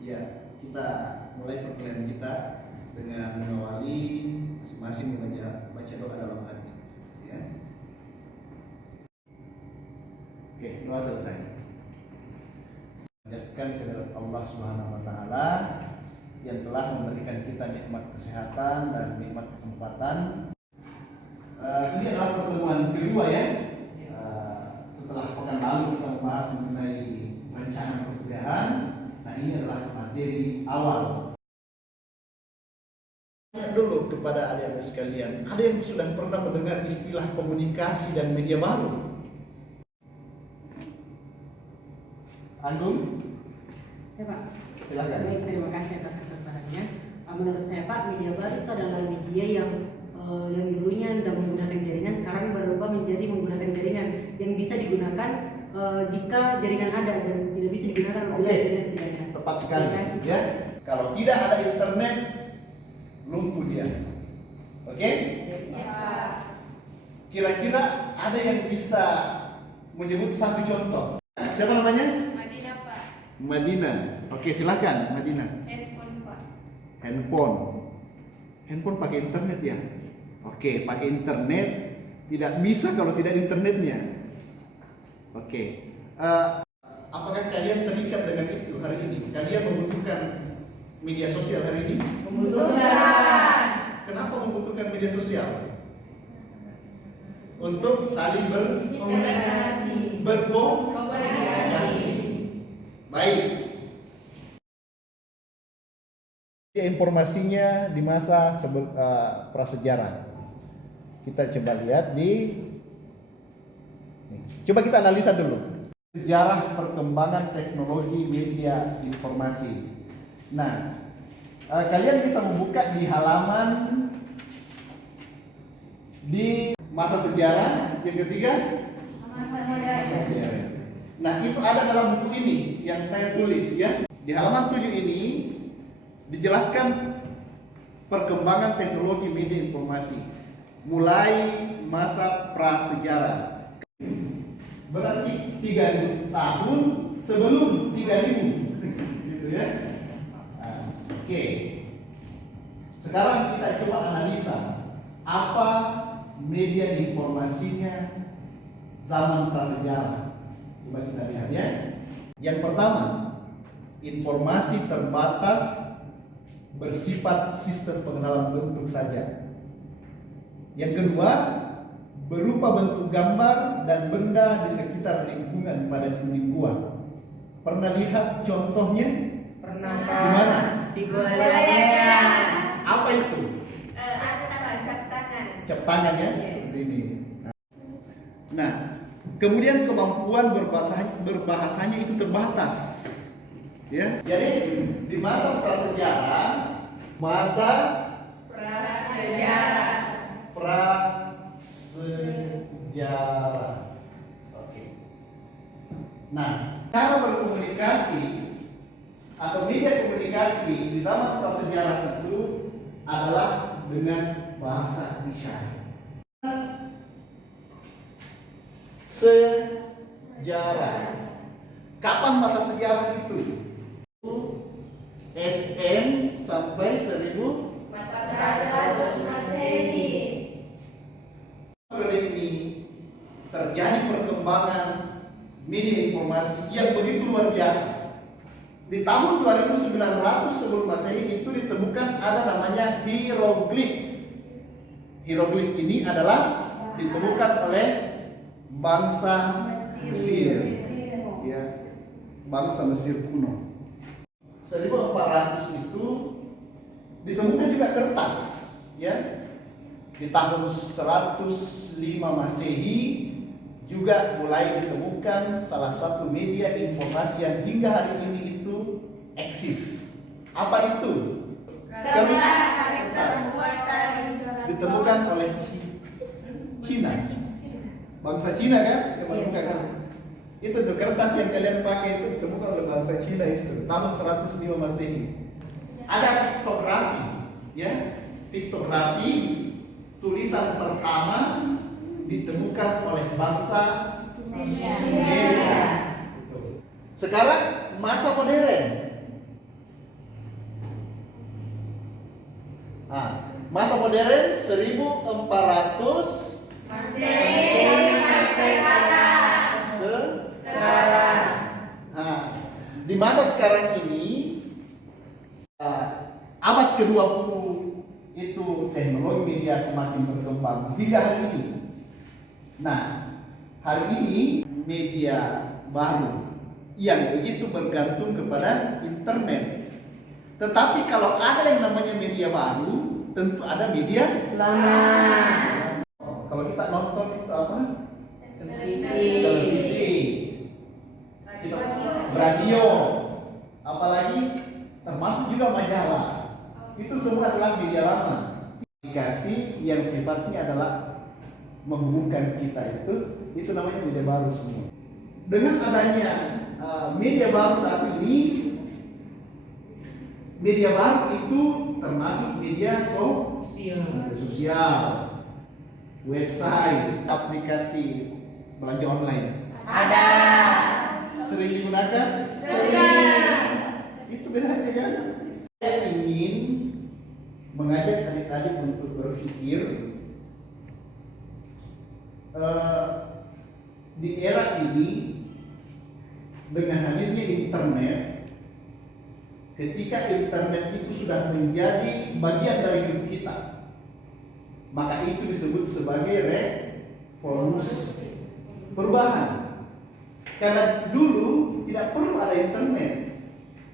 Ya, kita mulai perkuliahan kita dengan mengawali masing-masing baca doa dalam hati. Ya. Oke, doa selesai. Panjatkan kepada Allah Subhanahu Wa Taala yang telah memberikan kita nikmat kesehatan dan nikmat kesempatan. Ini adalah pertemuan kedua ya. Setelah pekan lalu kita membahas mengenai rencana perkuliahan. Nah, ini adalah materi awal. Tanya dulu kepada adik-adik sekalian, ada yang sudah pernah mendengar istilah komunikasi dan media baru? Andung? Ya Pak. Silakan. Baik, terima kasih atas kesempatannya. Menurut saya Pak, media baru itu adalah media yang dulunya tidak menggunakan jaringan, sekarang berubah menjadi menggunakan jaringan yang bisa digunakan jika jaringan ada dan tidak bisa digunakan apabila jaringan tidak ada. Tepat sekali. Ya, kalau tidak ada internet, lumpuh dia. Oke? Ya. Kira-kira ada yang bisa menyebut satu contoh? Siapa namanya? Madinah Pak. Madinah. Oke, silakan Madinah. Handphone Pak. Handphone pakai internet ya? Oke, pakai internet. Tidak bisa kalau tidak ada internetnya. Oke. Apakah kalian terikat dengan itu hari ini? Kalian membutuhkan media sosial hari ini? Membutuhkan. Kenapa membutuhkan media sosial? Untuk saling Komunikasi. berkomunikasi. Baik. Informasinya di masa prasejarah. Kita coba lihat nih. Coba kita analisa dulu. Sejarah perkembangan teknologi media informasi. Nah, kalian bisa membuka di halaman di masa sejarah yang ketiga. Nah, itu ada dalam buku ini yang saya tulis ya. Di halaman 7 ini dijelaskan perkembangan teknologi media informasi mulai masa prasejarah. Berarti 3000 tahun sebelum 3000 gitu ya. Oke. Sekarang kita coba analisa apa media informasinya zaman prasejarah. Coba kita lihat ya. Yang pertama, informasi terbatas bersifat sistem pengenalan bentuk saja. Yang kedua, berupa bentuk gambar dan benda di sekitar lingkungan pada dinding gua. Pernah lihat contohnya? Pernah Di mana? Di Goyang. Apa itu? Cap tangan. Cap tangan ya? Seperti ini. Nah, kemudian kemampuan berbahasanya itu terbatas. Ya. Jadi di masa prasejarah, Oke. Nah, cara berkomunikasi atau media komunikasi di zaman prasejarah itu adalah dengan bahasa isyarat. Sejarah. Kapan masa sejarah itu? SM sampai 1400 Masehi. Periode ini terjadi perkembangan media informasi yang begitu luar biasa. Di tahun 2900 sebelum Masehi itu ditemukan ada namanya hieroglif. Hieroglif ini adalah ditemukan oleh bangsa Mesir. Ya, bangsa Mesir kuno. 1400 itu ditemukan juga kertas, ya. Di tahun 105 Masehi juga mulai ditemukan salah satu media informasi yang hingga hari ini itu eksis. Apa itu? Kertas ditemukan oleh Cina. Bangsa Cina kan yang menemukan kertas. Itu tuh kertas yang kalian pakai itu ditemukan oleh bangsa Cina itu tahun 105 Masehi. Ada piktografi, ya. Piktografi tulisan pertama ditemukan oleh bangsa Sumeria. Sekarang masa modern. Nah, masa modern 1400 Masehi sampai sekarang. Sekarang. Nah, di masa sekarang ini abad ke-20 itu teknologi media semakin berkembang hingga hari ini. Nah, hari ini media baru yang begitu bergantung kepada internet. Tetapi kalau ada yang namanya media baru, tentu ada media Lama. Kalau kita nonton itu apa? Televisi. Kita radio, apalagi termasuk juga majalah. Itu semua adalah media lama. Aplikasi yang sifatnya adalah menghubungkan kita itu namanya media baru semua. Dengan adanya media baru saat ini, media baru itu termasuk media sosial, website, aplikasi belanja online. Ada. Sering digunakan? Sering. Itu bedanya kan? Saya ingin mengajak adik-adik untuk berpikir di era ini dengan hadirnya internet, ketika internet itu sudah menjadi bagian dari hidup kita, maka itu disebut sebagai revolusi, perubahan. Karena dulu tidak perlu ada internet.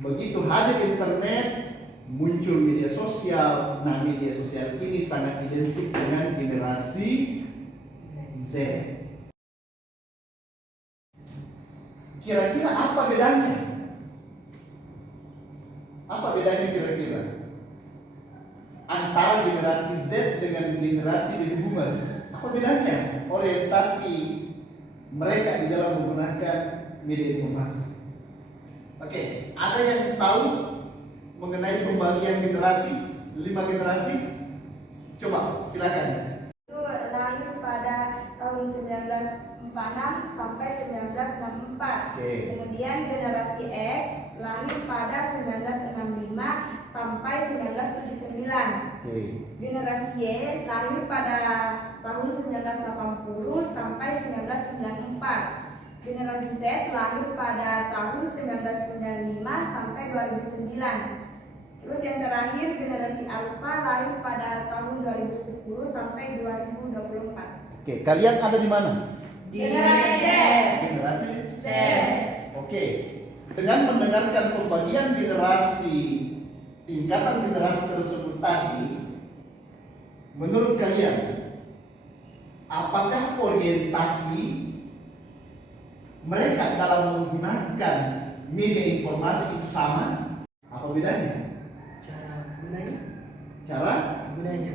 Begitu hadir internet, muncul media sosial. Nah, media sosial ini sangat identik dengan generasi Z. Kira-kira apa bedanya? Apa bedanya kira-kira antara generasi Z dengan generasi baby boomers? Apa bedanya orientasi mereka di dalam menggunakan media informasi? Oke, ada yang tahu mengenai pembagian generasi, 5 generasi? Coba, silakan. Itu lahir pada tahun 1946 sampai 1964. Oke. Kemudian generasi X lahir pada 1965 sampai 1979. Oke. Generasi Y lahir pada tahun 1980 sampai 1994. Generasi Z lahir pada tahun 1995 sampai 2009. Terus yang terakhir generasi Alpha lahir pada tahun 2010 sampai 2024. Oke, kalian ada di mana? Generasi Z. Generasi Z. Oke. Dengan mendengarkan pembagian generasi, tingkatan generasi tersebut tadi, menurut kalian apakah orientasi mereka dalam menggunakan media informasi itu sama? Apa bedanya? Cara penggunaannya.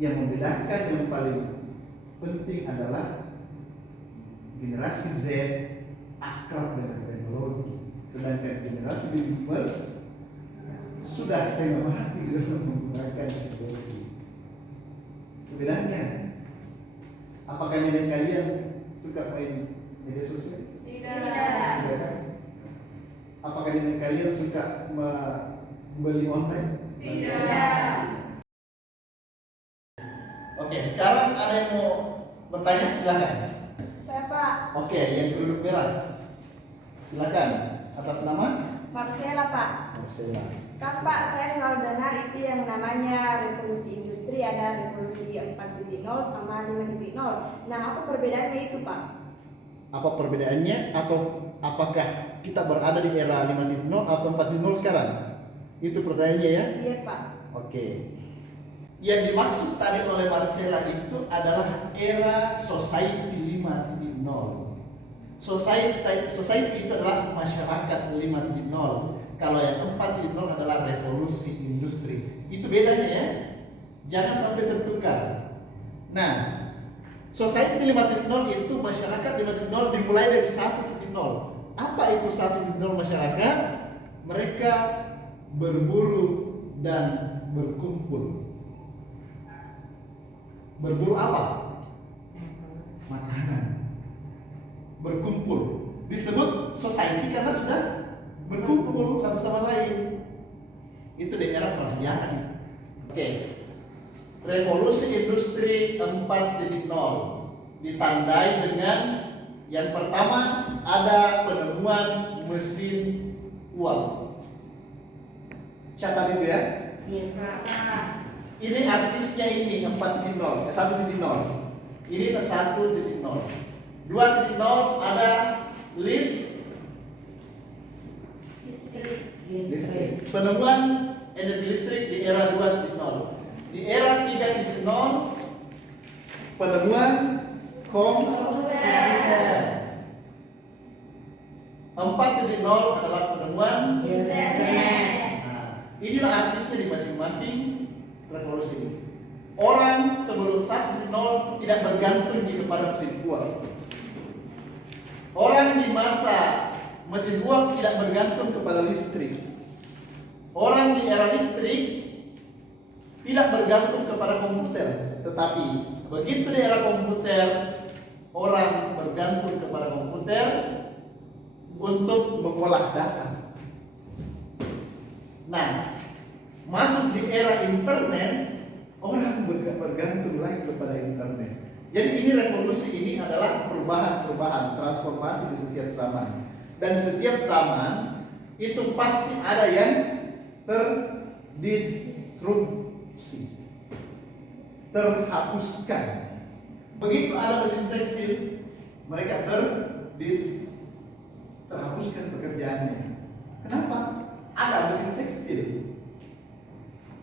Yang membedakan yang paling penting adalah generasi Z akrab dengan teknologi, sedangkan generasi baby boomers sudah setengah mati dalam menggunakan teknologi. Bedanya, apakah nenek kalian suka main media sosial? Tidak. Apakah nenek kalian suka membeli online? Tidak. Oke, sekarang ada yang mau bertanya? Silakan. Saya Pak Oke, yang kerudung merah. Silakan. Atas nama? Marcella Pak. Marcella. Kan Pak, saya selalu dengar itu yang namanya revolusi industri, ada revolusi 4.0 sama 5.0. Nah, apa perbedaannya itu Pak? Apa perbedaannya atau apakah kita berada di era 5.0 atau 4.0 sekarang? Itu pertanyaannya ya? Iya Pak. Oke. Yang dimaksud tadi oleh Marcella itu adalah era society 5.0. Society itu adalah masyarakat 5.0. Kalau yang 4.0 adalah revolusi industri. Itu bedanya ya. Jangan sampai tertukar. Nah, society 5.0 itu masyarakat 5.0 dimulai dari 1.0. Apa itu 1.0 masyarakat? Mereka berburu dan berkumpul. Berburu apa? Makanan. Berkumpul. Disebut society karena sudah berkumpul satu sama lain. Itu di era prasejarah. Oke. Revolusi industri 4.0 ditandai dengan yang pertama ada penemuan mesin uang. Catat itu ya. Iya. Ini artisnya ini 4.0, 1.0. Ini 1.0. 2.0 ada listrik. Penemuan energi listrik di era 2.0. Di era 3.0 penemuan komputer. 4.0 adalah penemuan Internet. Nah, inilah artisnya di masing-masing revolusi ini. Orang sebelum 1.0 tidak bergantung kepada mesin uang. Orang di masa mesin uang tidak bergantung kepada listrik. Orang di era listrik tidak bergantung kepada komputer. Tetapi begitu di era komputer, orang bergantung kepada komputer untuk mengolah data. Nah, masuk di era internet, orang bergantung lagi kepada internet. Jadi ini revolusi ini adalah perubahan, transformasi di setiap zaman. Dan setiap zaman itu pasti ada yang terdisrupsi, terhapuskan. Begitu ada mesin tekstil, mereka terhapuskan pekerjaannya. Kenapa? Ada mesin tekstil.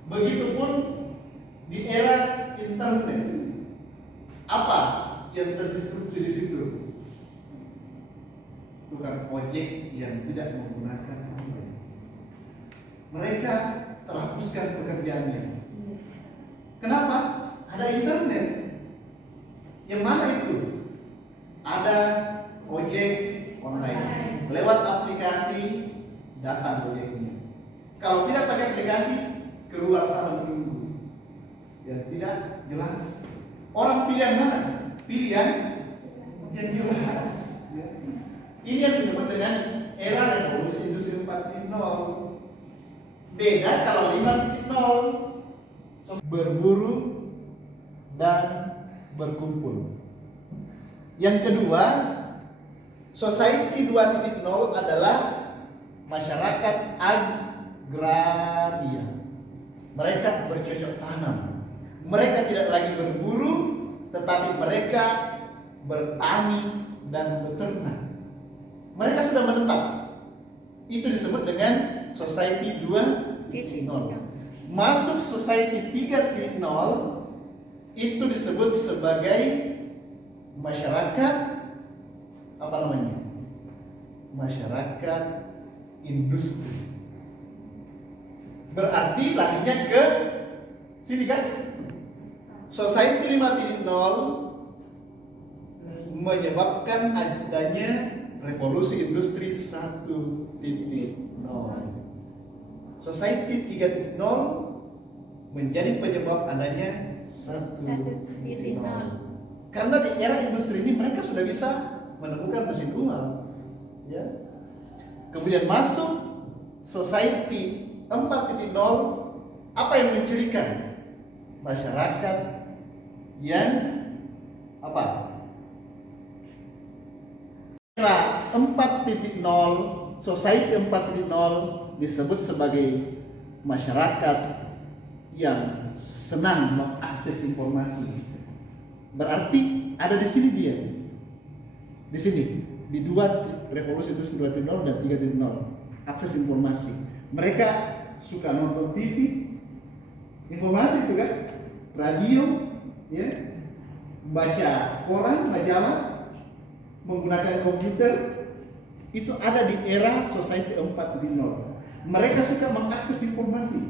Begitupun di era internet, apa yang terdisrupsi di situ? Tukang ojek yang tidak menggunakan online. Mereka terhapuskan pekerjaannya. Kenapa? Ada internet. Yang mana itu? Ada ojek online. Lewat aplikasi datang ojeknya. Kalau tidak pakai aplikasi, keluar sana menunggu. Yang tidak jelas. Orang pilih yang mana? Pilih yang jelas. Ini yang disebut dengan era revolusi industri 4.0. Beda kalau 5.0, berburu dan berkumpul. Yang kedua, society 2.0 adalah masyarakat agraria. Mereka bercocok tanam. Mereka tidak lagi berburu, tetapi mereka bertani dan beternak. Mereka sudah menetap. Itu disebut dengan society 2.0. Masuk society 3.0 itu disebut sebagai masyarakat apa namanya? Masyarakat industri. Berarti larinya ke sini kan? Society 5.0 menyebabkan adanya revolusi industri 1.0. Society 3.0 menjadi penyebab adanya 1.0. Karena di era industri ini mereka sudah bisa menemukan mesin uang, ya. Kemudian masuk society 4.0, apa yang mencirikan masyarakat yang apa? Era 4.0, society 4.0 disebut sebagai masyarakat yang senang mengakses informasi. Berarti ada di sini dia. Di sini, di dua revolusi industri 2.0 dan 3.0, akses informasi. Mereka suka nonton TV, informasi itu kan, radio, ya, baca koran, majalah, menggunakan komputer. Itu ada di era society 4.0. Mereka suka mengakses informasi.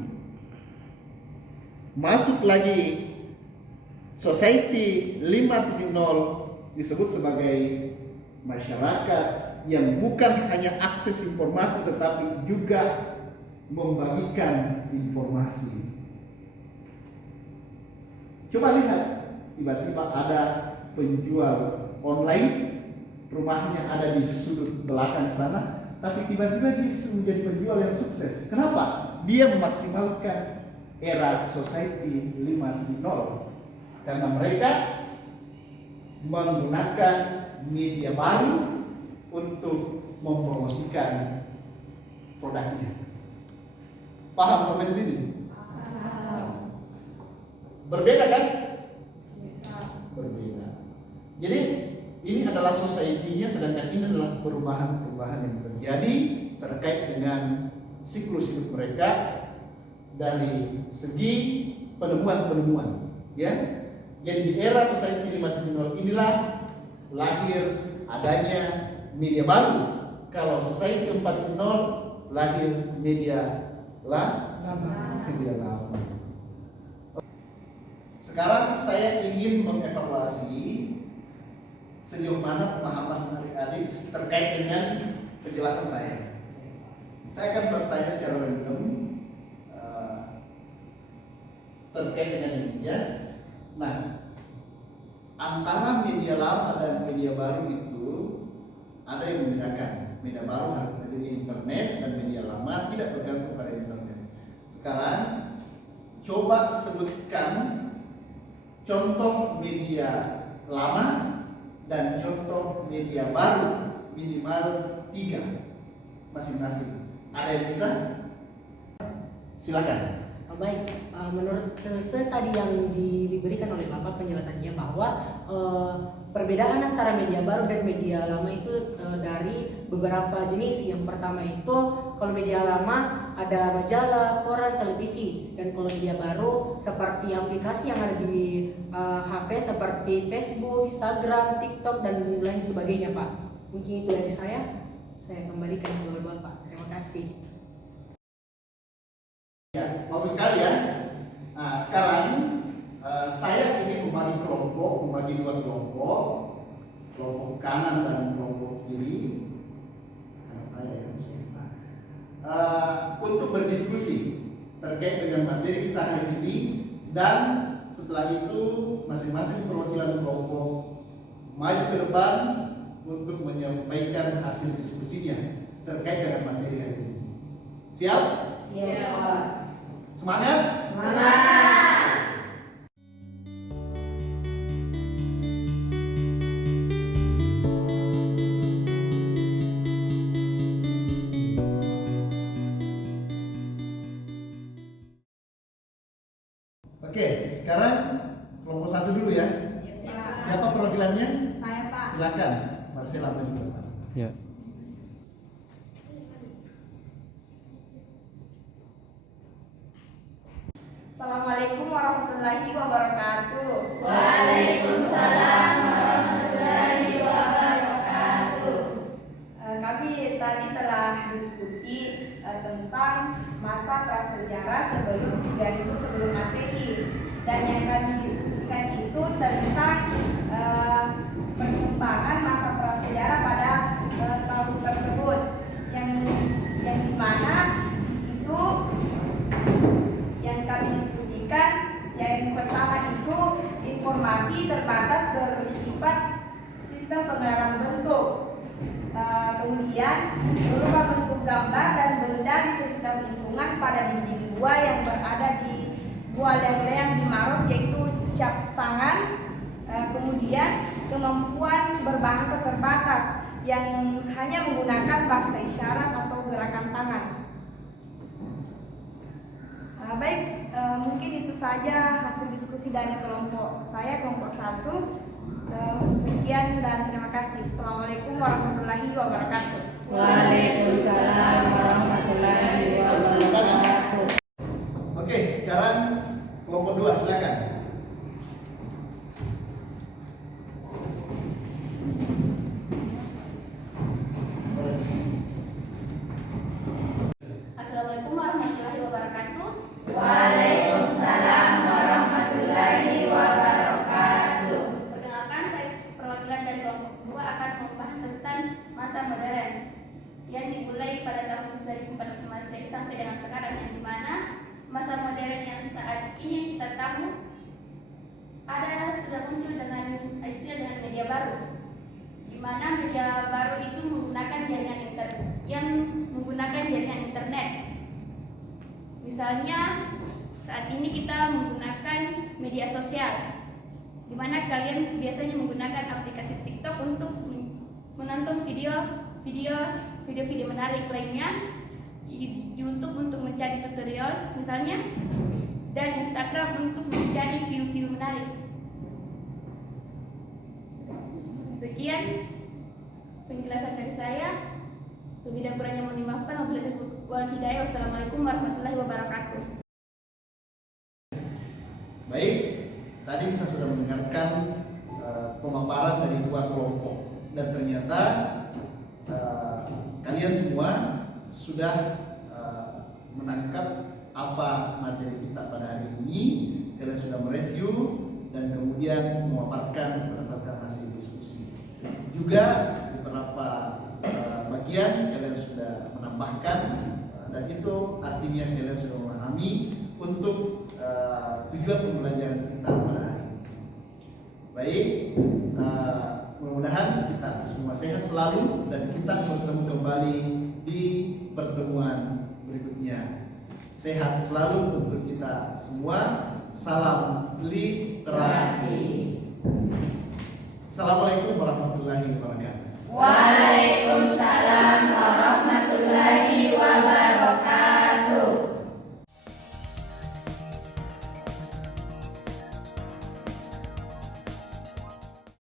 Masuk lagi society 5.0 disebut sebagai masyarakat yang bukan hanya akses informasi tetapi juga membagikan informasi. Coba lihat, tiba-tiba ada penjual online, rumahnya ada di sudut belakang sana, tapi tiba-tiba dia bisa menjadi penjual yang sukses. Kenapa? Dia memaksimalkan era society 5.0 karena mereka menggunakan media baru untuk mempromosikan produknya. Paham sampai di sini? Berbeda kan? Berbeda. Jadi ini adalah society-nya, sedangkan ini adalah perubahan-perubahan yang terjadi terkait dengan siklus hidup mereka dari segi penemuan-penemuan, ya. Jadi di era society 5.0 inilah lahir adanya media baru. Kalau society 4.0 lahir media lama. Sekarang saya ingin mengevaluasi sejauh mana pemahaman adik-adik terkait dengan penjelasan saya. Saya akan bertanya secara random terkait dengan ini, ya. Nah, antara media lama dan media baru itu ada yang membedakan. Media baru harus ada di internet dan media lama tidak bergantung pada internet. Sekarang coba sebutkan contoh media lama dan contoh media baru, minimal 3 masing-masing. Ada yang bisa? Silakan. Baik, menurut sesuai tadi yang diberikan oleh Bapak penjelasannya bahwa perbedaan antara media baru dan media lama itu dari beberapa jenis. Yang pertama itu kalau media lama ada majalah, koran, televisi, dan kalau media baru seperti aplikasi yang ada di HP seperti Facebook, Instagram, TikTok, dan lain sebagainya, Pak. Mungkin itu dari saya kembalikan kepada Bapak. Terima kasih. Ya, bagus sekali ya. Nah, sekarang saya ingin membagi dua kelompok kanan dan kelompok kiri. Untuk berdiskusi terkait dengan materi kita hari ini, dan setelah itu masing-masing perwakilan kelompok maju ke depan untuk menyampaikan hasil diskusinya terkait dengan materi hari ini. Siap? Siap. Semangat? Semangat. Oke, sekarang kelompok 1 dulu ya. Siapa perwakilannya? Saya, Pak. Silakan, Marcella maju. Ya. Assalamualaikum warahmatullahi wabarakatuh. Waalaikumsalam warahmatullahi wabarakatuh. Kami tadi telah diskusi tentang masa prasejarah sebelum 3000 sebelum Masehi, dan yang kami diskusikan itu tentang perkembangan masa prasejarah pada tahun tersebut, yang dimana di situ yang kami diskusikan yang pertama itu informasi terbatas bersifat sistem pengenalan bentuk. Kemudian berupa bentuk gambar dan benda di sekitar lingkungan pada dinding gua yang berada di Gua Leang di Maros, yaitu cap tangan. Kemudian kemampuan berbahasa terbatas yang hanya menggunakan bahasa isyarat atau gerakan tangan. Baik, mungkin itu saja hasil diskusi dari kelompok saya, kelompok 1. Sekian dan terima kasih. Assalamualaikum warahmatullahi wabarakatuh. Waalaikumsalam warahmatullahi wabarakatuh. Oke, sekarang kelompok 2 silakan. Assalamualaikum warahmatullahi wabarakatuh. Waalaikumsalam warahmatullahi wabarakatuh. Perkenalkan, saya perwakilan dari kelompok 2 akan membahas tentang masa modern yang dimulai pada tahun 1400 Masehi sampai dengan sekarang, yang dimana masa modern yang saat ini yang kita tahu sudah muncul dengan istilah dengan media baru. di mana media baru itu menggunakan jaringan internet. Misalnya saat ini kita menggunakan media sosial, di mana kalian biasanya menggunakan aplikasi TikTok untuk menonton video-video menarik lainnya, YouTube untuk mencari tutorial misalnya, dan Instagram untuk mencari view-view menarik. Sekian penjelasan dari saya. Lebih dan kurangnya mohon dimaafkan. Wabillahi wal hidayah. Wassalamualaikum warahmatullahi wabarakatuh. Baik, tadi kita sudah mendengarkan pemaparan dari dua kelompok, dan ternyata kalian semua sudah menangkap apa materi kita pada hari ini. Kalian sudah mereview dan kemudian memaparkan berdasarkan hasil diskusi. Juga beberapa bagian kalian sudah menambahkan, dan itu artinya kalian sudah memahami untuk tujuan pembelajaran kita pada hari ini. Baik, mudah-mudahan kita semua sehat selalu dan kita bertemu kembali di pertemuan berikutnya. Sehat selalu untuk kita semua. Salam literasi. Assalamualaikum warahmatullahi wabarakatuh. Waalaikumsalam warahmatullahi wabarakatuh.